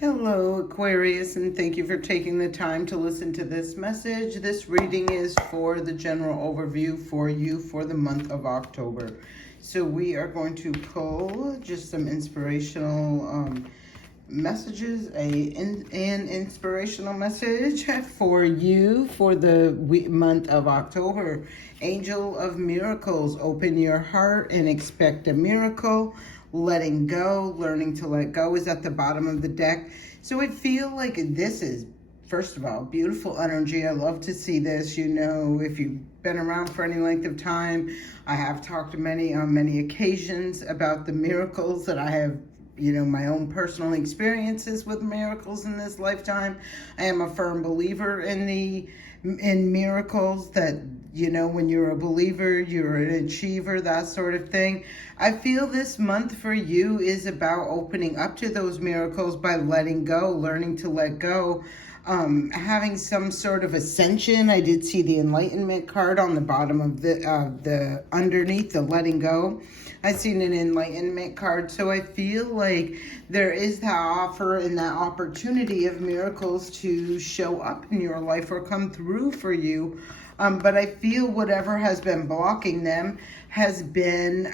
Hello, Aquarius, and thank you for taking the time to listen to this message. This reading is for the general overview for you for the month of October. So we are going to pull just some inspirational messages, an inspirational message for you for the month of October. Angel of Miracles, open your heart and expect a miracle. Letting go, learning to let go is at the bottom of the deck. So I feel like this is, first of all, beautiful energy. I love to see this. You know, if you've been around for any length of time, I have talked on many occasions about the miracles that I have, my own personal experiences with miracles in this lifetime. I am a firm believer in miracles, that when you're a believer, you're an achiever, that sort of thing. I feel this month for you is about opening up to those miracles by letting go, learning to let go, having some sort of ascension. I did see the Enlightenment card on the bottom of the underneath the letting go. I seen an Enlightenment card, so I feel like there is that offer and that opportunity of miracles to show up in your life or come through for you. But I feel whatever has been blocking them has been,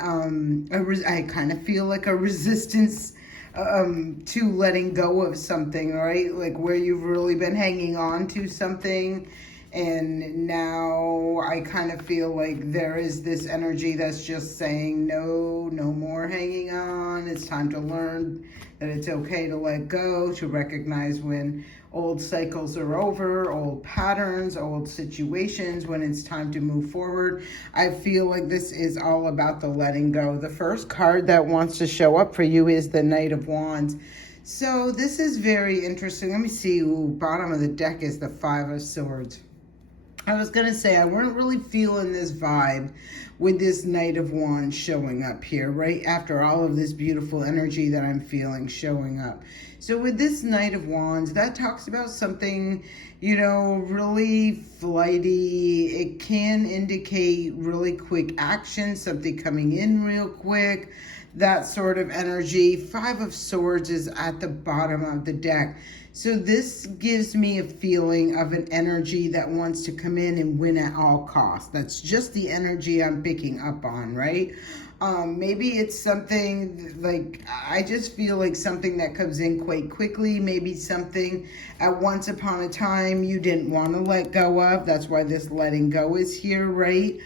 I kind of feel like a resistance to letting go of something, right? Like where you've really been hanging on to something, and now I kind of feel like there is this energy that's just saying, no more hanging on. It's time to learn that it's okay to let go, to recognize when old cycles are over, old patterns, old situations, when it's time to move forward. I feel like this is all about the letting go. The first card that wants to show up for you is the Knight of Wands. So this is very interesting. Let me see. Ooh, bottom of the deck is the Five of Swords. I was going to say, I weren't really feeling this vibe with this Knight of Wands showing up here, right after all of this beautiful energy that I'm feeling showing up. So with this Knight of Wands, that talks about something, really flighty. It can indicate really quick action, something coming in real quick, that sort of energy. Five of Swords is at the bottom of the deck. So this gives me a feeling of an energy that wants to come in and win at all costs. That's just the energy I'm picking up on, right? Maybe it's something like, I just feel like something that comes in quite quickly. Maybe something at once upon a time you didn't want to let go of. That's why this letting go is here, right?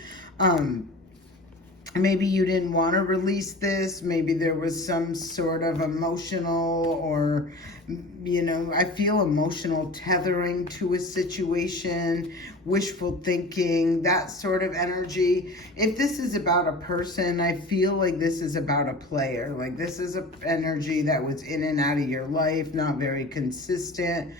Maybe you didn't want to release this. Maybe there was some sort of emotional or, I feel emotional tethering to a situation, wishful thinking, that sort of energy. If this is about a person, I feel like this is about a player. Like this is an energy that was in and out of your life, not very consistent.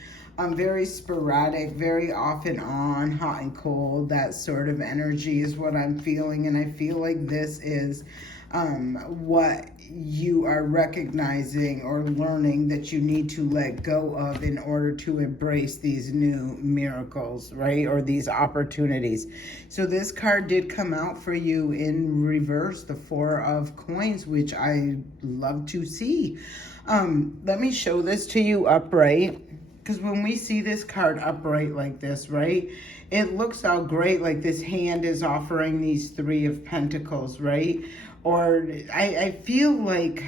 Very sporadic, very off and on, hot and cold. That sort of energy is what I'm feeling. And I feel like this is what you are recognizing or learning that you need to let go of in order to embrace these new miracles, right? Or these opportunities. So this card did come out for you in reverse, the Four of Coins, which I love to see. Let me show this to you upright. Because when we see this card upright like this, right, it looks all great, like this hand is offering these Three of Pentacles, right? Or I feel like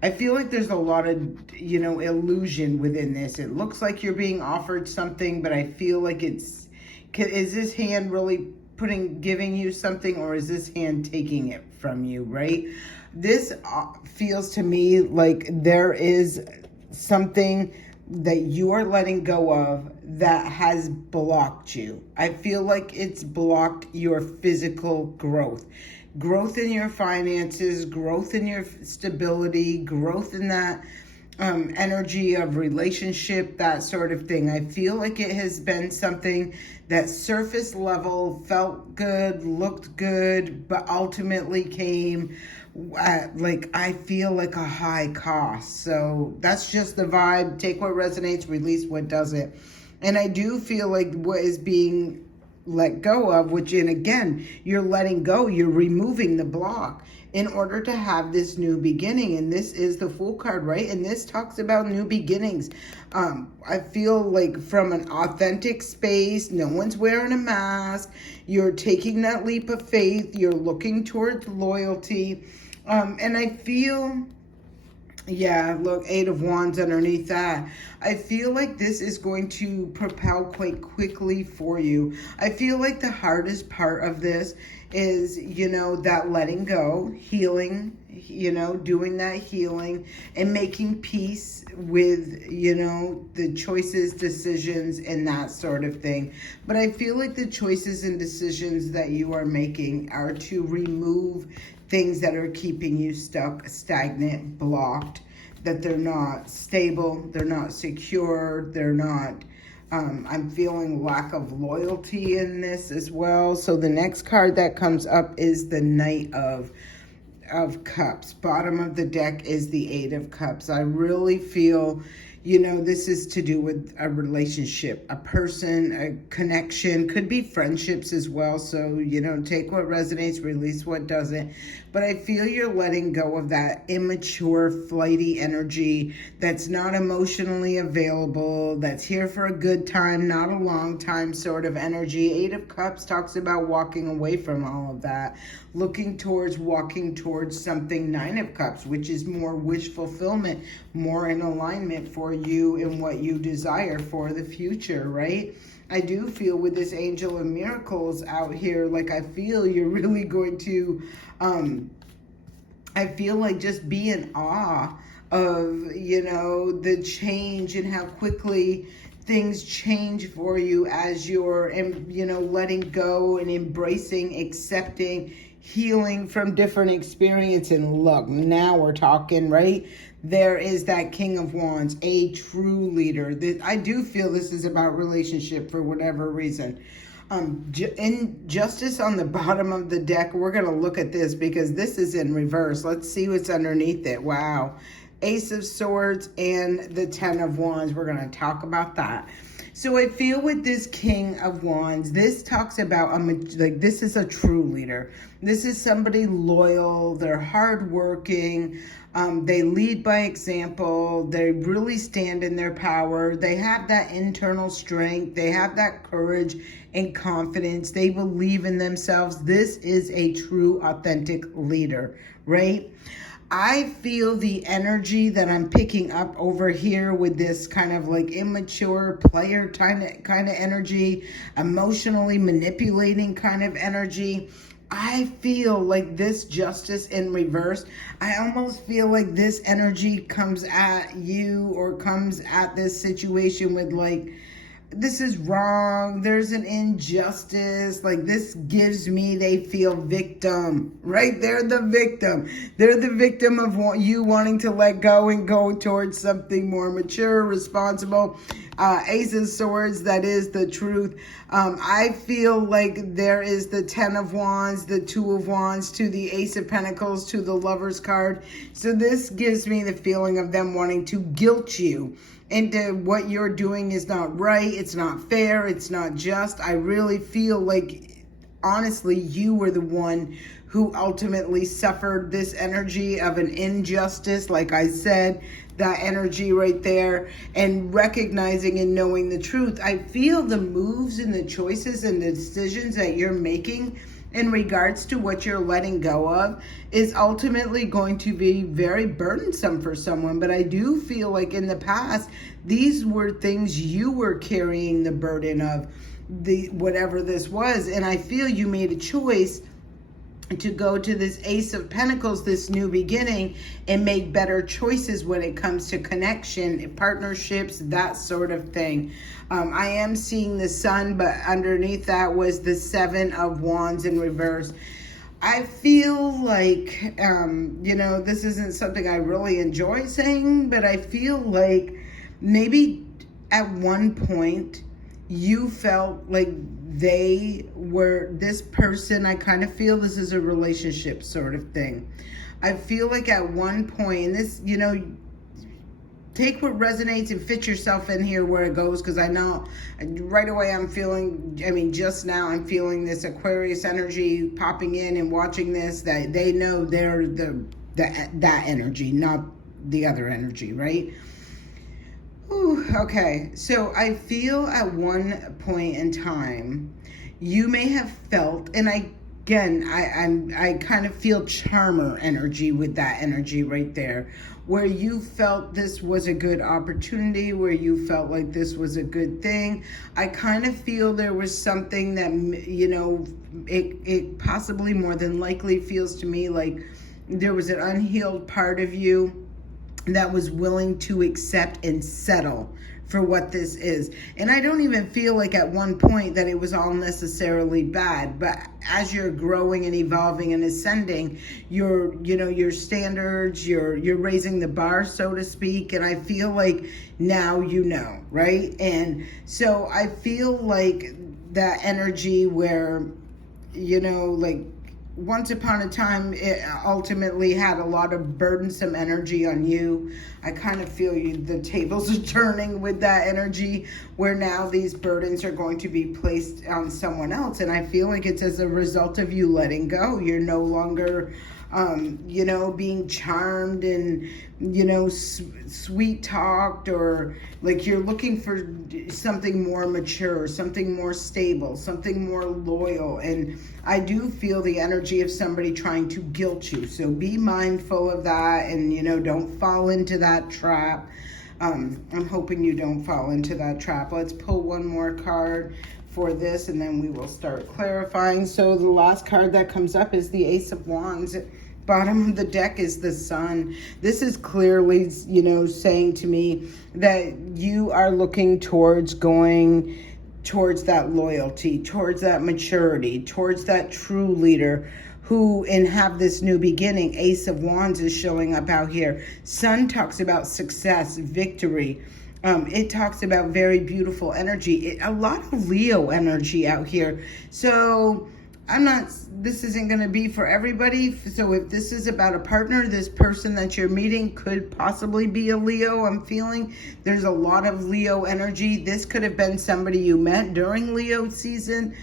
there's a lot of, illusion within this. It looks like you're being offered something, but I feel like is this hand really giving you something, or is this hand taking it from you, right? This feels to me like there is something that you are letting go of that has blocked you. I feel like it's blocked your physical growth in your finances, growth in your stability, growth in that energy of relationship, that sort of thing. I feel like it has been something that surface level felt good, looked good, but ultimately came at, like, I feel like a high cost. So that's just the vibe. Take what resonates, release what doesn't. And I do feel like what is being let go of, which, and again, you're letting go, you're removing the block. in order to have this new beginning. And this is the Fool card, right? And this talks about new beginnings. I feel like from an authentic space, no one's wearing a mask. You're taking that leap of faith. You're looking towards loyalty. And I feel... yeah, look, Eight of Wands underneath that. I feel like this is going to propel quite quickly for you. I feel like the hardest part of this is, that letting go, healing, doing that healing and making peace with, the choices, decisions, and that sort of thing. But I feel like the choices and decisions that you are making are to remove things that are keeping you stuck, stagnant, blocked, that they're not stable, they're not secure, they're not, I'm feeling lack of loyalty in this as well. So the next card that comes up is the Knight of Cups. Bottom of the deck is the Eight of Cups. I really feel, this is to do with a relationship, a person, a connection, could be friendships as well. So, take what resonates, release what doesn't. But I feel you're letting go of that immature, flighty energy that's not emotionally available, that's here for a good time, not a long time sort of energy. Eight of Cups talks about walking away from all of that, walking towards something. Nine of Cups, which is more wish fulfillment, more in alignment for you and what you desire for the future, right? I do feel with this Angel of Miracles out here, like I feel you're really going to, I feel like just be in awe of, the change and how quickly things change for you as you're, letting go and embracing, accepting, healing from different experience. And look, now we're talking, right? There is that King of Wands, a true leader. I do feel this is about relationship for whatever reason. In Justice on the bottom of the deck, we're going to look at this because this is in reverse. Let's see what's underneath it. Wow. Ace of Swords and the Ten of Wands. We're going to talk about that. So I feel with this King of Wands, this talks about, this is a true leader. This is somebody loyal. They're hardworking. They lead by example. They really stand in their power. They have that internal strength. They have that courage and confidence. They believe in themselves. This is a true, authentic leader, right? I feel the energy that I'm picking up over here with this kind of like immature player kind of energy, emotionally manipulating kind of energy. I feel like this Justice in reverse, I almost feel like this energy comes at you or comes at this situation with like, this is wrong, there's an injustice, like this gives me, they feel victim, right? They're the victim. They're the victim of you wanting to let go and go towards something more mature, responsible. Ace of Swords, that is the truth. I feel like there is the Ten of Wands, the Two of Wands, to the Ace of Pentacles, to the Lover's card. So this gives me the feeling of them wanting to guilt you into what you're doing is not right, it's not fair, it's not just. I really feel like, honestly, you were the one who ultimately suffered this energy of an injustice, like I said, that energy right there, and recognizing and knowing the truth. I feel the moves and the choices and the decisions that you're making in regards to what you're letting go of is ultimately going to be very burdensome for someone. But I do feel like in the past, these were things you were carrying the burden of, whatever this was. And I feel you made a choice to go to this Ace of Pentacles, this new beginning, and make better choices when it comes to connection, partnerships, that sort of thing. I am seeing the Sun, but underneath that was the Seven of Wands in reverse. I feel like, this isn't something I really enjoy saying, but I feel like maybe at one point you felt like they were this person. I kind of feel this is a relationship sort of thing. I feel like at one point, and this, take what resonates and fit yourself in here where it goes, because I know right away I'm feeling, just now I'm feeling this Aquarius energy popping in and watching this, that they know they're that energy, not the other energy, right? Ooh, okay, so I feel at one point in time, you may have felt, and I kind of feel charmer energy with that energy right there, where you felt this was a good opportunity, where you felt like this was a good thing. I kind of feel there was something that, it possibly more than likely feels to me like there was an unhealed part of you that was willing to accept and settle for what this is. And I don't even feel like at one point that it was all necessarily bad, but as you're growing and evolving and ascending, your standards, you're raising the bar, so to speak. And I feel like now right? And so I feel like that energy where, like, once upon a time, it ultimately had a lot of burdensome energy on you. I kind of feel the tables are turning with that energy, where now these burdens are going to be placed on someone else. And I feel like it's as a result of you letting go. You're no longer, being charmed and, sweet talked, or like you're looking for something more mature, something more stable, something more loyal. And I do feel the energy of somebody trying to guilt you. So be mindful of that, and, don't fall into that trap. I'm hoping you don't fall into that trap. Let's pull one more card for this, and then we will start clarifying. So the last card that comes up is the Ace of Wands. Bottom of the deck is the Sun. This is clearly, saying to me that you are looking towards going towards that loyalty, towards that maturity, towards that true leader who, and have this new beginning. Ace of Wands is showing up out here. Sun talks about success, victory. It talks about very beautiful energy. A lot of Leo energy out here. So this isn't going to be for everybody. So if this is about a partner, this person that you're meeting could possibly be a Leo. I'm feeling there's a lot of Leo energy. This could have been somebody you met during Leo season.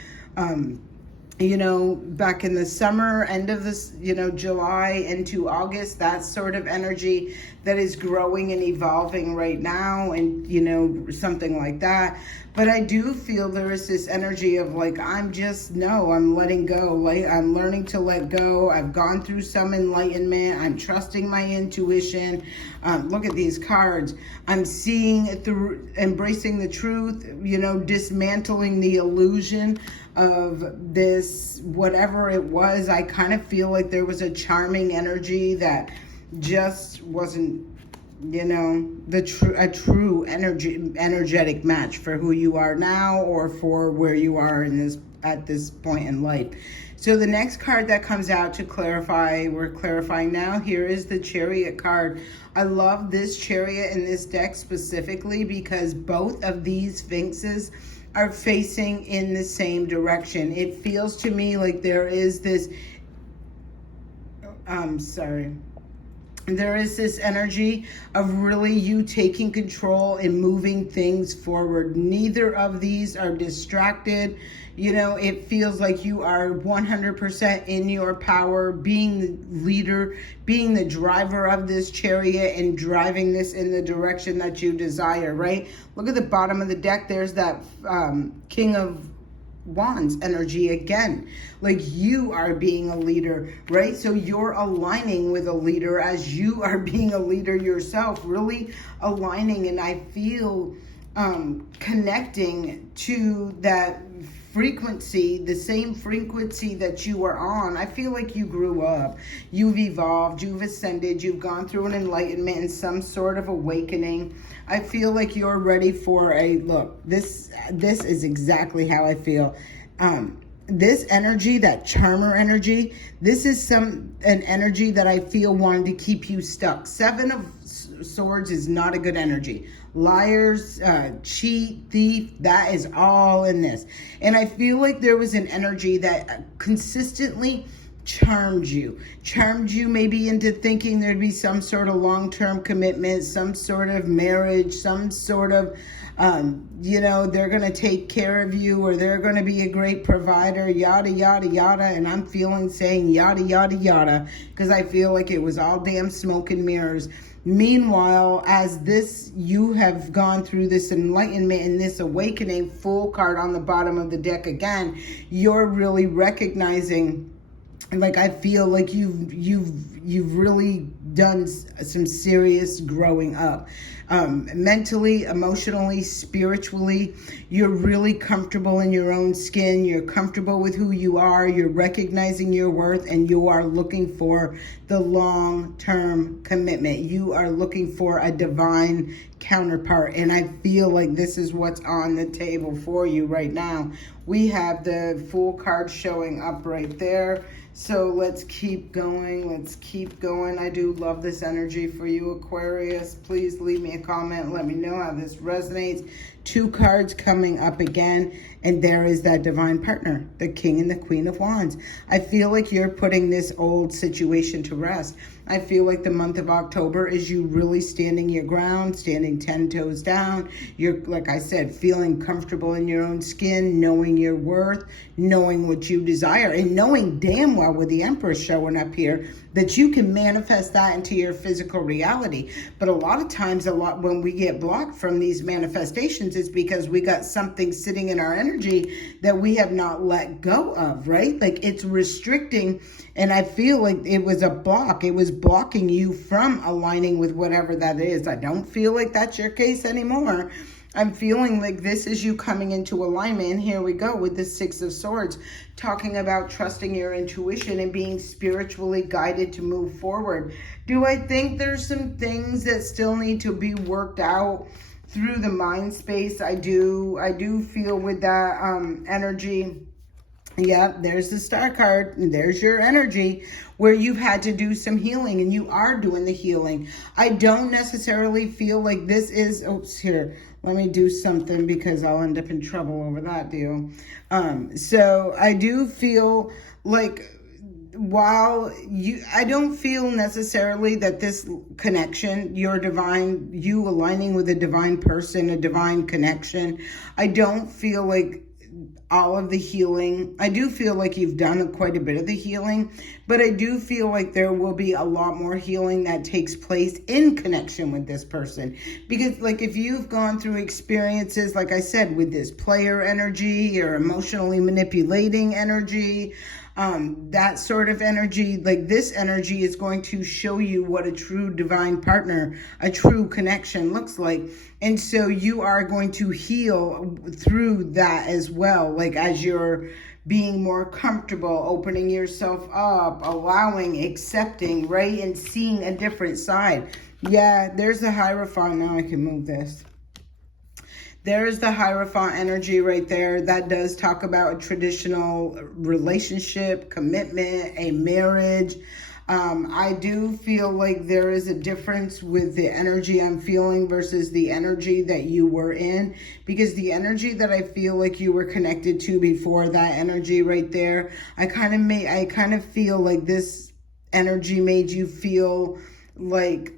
Back in the summer, end of this, July into August, that sort of energy that is growing and evolving right now, and, something like that. But I do feel there is this energy of like, I'm letting go. Like, I'm learning to let go. I've gone through some enlightenment. I'm trusting my intuition. Look at these cards. I'm seeing it through, embracing the truth, dismantling the illusion of this, whatever it was. I kind of feel like there was a charming energy that just wasn't, a true energetic match for who you are now, or for where you are at this point in life. So the next card that comes out to clarify, we're clarifying now, here is the Chariot card. I love this Chariot in this deck specifically because both of these Sphinxes are facing in the same direction. It feels to me like there is this, there is this energy of really you taking control and moving things forward. Neither of these are distracted. It feels like you are 100% in your power, being the leader, being the driver of this chariot, and driving this in the direction that you desire, right? Look at the bottom of the deck. There's that King of Wands energy again. Like, you are being a leader, right? So you're aligning with a leader as you are being a leader yourself, really aligning. And I feel connecting to that frequency, the same frequency that you were on. I feel like you grew up, you've evolved, you've ascended, you've gone through an enlightenment and some sort of awakening. I feel like you're ready for this is exactly how I feel. This energy, that charmer energy, this is an energy that I feel wanted to keep you stuck. Seven of Swords is not a good energy. Liars, cheat, thief, that is all in this. And I feel like there was an energy that consistently charmed you maybe into thinking there'd be some sort of long-term commitment, some sort of marriage, some sort of they're going to take care of you, or they're going to be a great provider, yada yada yada. And I'm feeling saying yada yada yada because I feel like it was all damn smoke and mirrors. Meanwhile, as you have gone through this enlightenment and this awakening, Fool card on the bottom of the deck again, you're really recognizing, like, I feel like you've really done some serious growing up, mentally, emotionally, spiritually. You're really comfortable in your own skin. You're comfortable with who you are. You're recognizing your worth, and you are looking for the long-term commitment. You are looking for a divine counterpart, and I feel like this is what's on the table for you right now. We have the Fool card showing up right there. So let's keep going. Let's keep going. I do love this energy for you, Aquarius. Please leave me a comment. Let me know how this resonates. 2 cards coming up again. And there is that divine partner, the King and the Queen of Wands. I feel like you're putting this old situation to rest. I feel like the month of October is you really standing your ground, standing 10 toes down. You're, like I said, feeling comfortable in your own skin, knowing your worth, knowing what you desire, and knowing damn well with the Empress showing up here that you can manifest that into your physical reality. But a lot of times, when we get blocked from these manifestations, it's because we got something sitting in our energy that we have not let go of, right? Like, it's restricting, and I feel like it was a block. It was blocking you from aligning with whatever that is. I don't feel like that's your case anymore. I'm feeling like this is you coming into alignment. And here we go with the 6 of Swords, talking about trusting your intuition and being spiritually guided to move forward. Do I think there's some things that still need to be worked out through the mind space? I do feel with that energy. Yep, there's the Star card, and there's your energy where you've had to do some healing, and you are doing the healing. I don't necessarily feel like this is, here, let me do something because I'll end up in trouble over that deal. So I do feel like, I don't feel necessarily that this connection, you aligning with a divine person, a divine connection, I don't feel like all of the healing. I do feel like you've done quite a bit of the healing, but I do feel like there will be a lot more healing that takes place in connection with this person. Because, like, if you've gone through experiences, like I said, with this player energy or emotionally manipulating energy, that sort of energy, like this energy is going to show you what a true divine partner, a true connection looks like. And so you are going to heal through that as well. Like, as you're being more comfortable, opening yourself up, allowing, accepting, right? And seeing a different side. Yeah, there's the Hierophant. Now I can move this. There's the Hierophant energy right there. That does talk about a traditional relationship, commitment, a marriage. I do feel like there is a difference with the energy I'm feeling versus the energy that you were in. Because the energy that I feel like you were connected to before, that energy right there, I kind of feel like this energy made you feel like,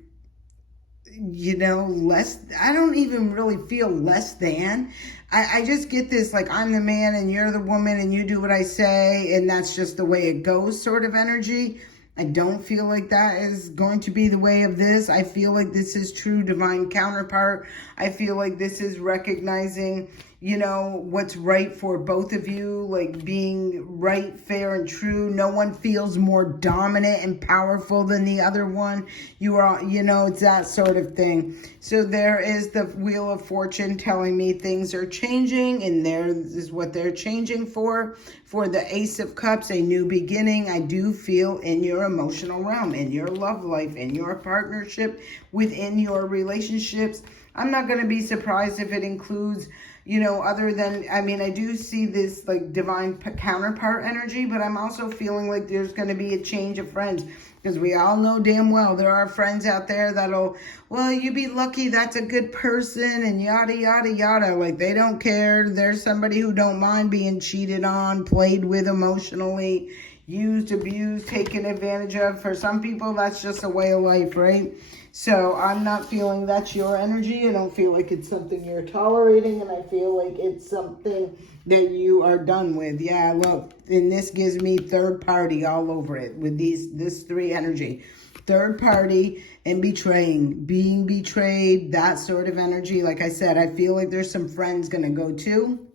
less. I don't even really feel less than. I just get this, like, I'm the man and you're the woman and you do what I say and that's just the way it goes sort of energy. I don't feel like that is going to be the way of this. I feel like this is true divine counterpart. I feel like this is recognizing, what's right for both of you, like being right, fair, and true. No one feels more dominant and powerful than the other one. You are, it's that sort of thing. So there is the Wheel of Fortune telling me things are changing, and there is what they're changing for. For the Ace of Cups, a new beginning. I do feel in your emotional realm, in your love life, in your partnership, within your relationships. I'm not going to be surprised if it includes, other than, I do see this like divine counterpart energy, but I'm also feeling like there's going to be a change of friends. Because we all know damn well there are friends out there that'll, well, you be lucky that's a good person and yada, yada, yada. Like, they don't care. There's somebody who don't mind being cheated on, played with emotionally. used, abused, taken advantage of. For some people, that's just a way of life, right? So I'm not feeling that's your energy. I don't feel like it's something you're tolerating, and I feel like it's something that you are done with. Yeah, look, and this gives me third party all over it with this 3 energy. Third party and betraying, being betrayed, that sort of energy. Like I said, I feel like there's some friends going to go too,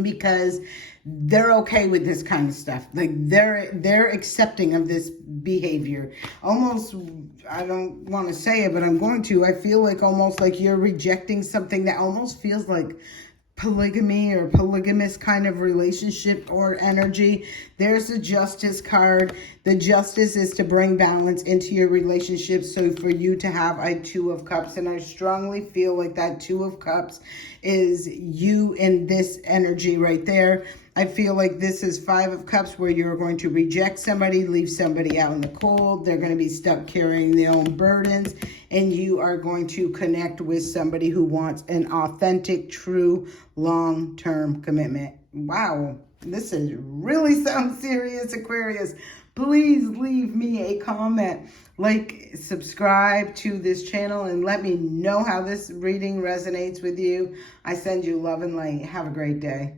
because they're okay with this kind of stuff. Like they're accepting of this behavior. Almost, I don't want to say it, but I'm going to. I feel like almost like you're rejecting something that almost feels like polygamy or polygamous kind of relationship or energy. There's the Justice card. The Justice is to bring balance into your relationship. So for you to have a 2 of Cups, and I strongly feel like that 2 of Cups is you in this energy right there. I feel like this is 5 of Cups, where you're going to reject somebody, leave somebody out in the cold. They're going to be stuck carrying their own burdens, and you are going to connect with somebody who wants an authentic, true, long-term commitment. Wow, this is really sounds serious, Aquarius. Please leave me a comment, like, subscribe to this channel, and let me know how this reading resonates with you. I send you love and light. Have a great day.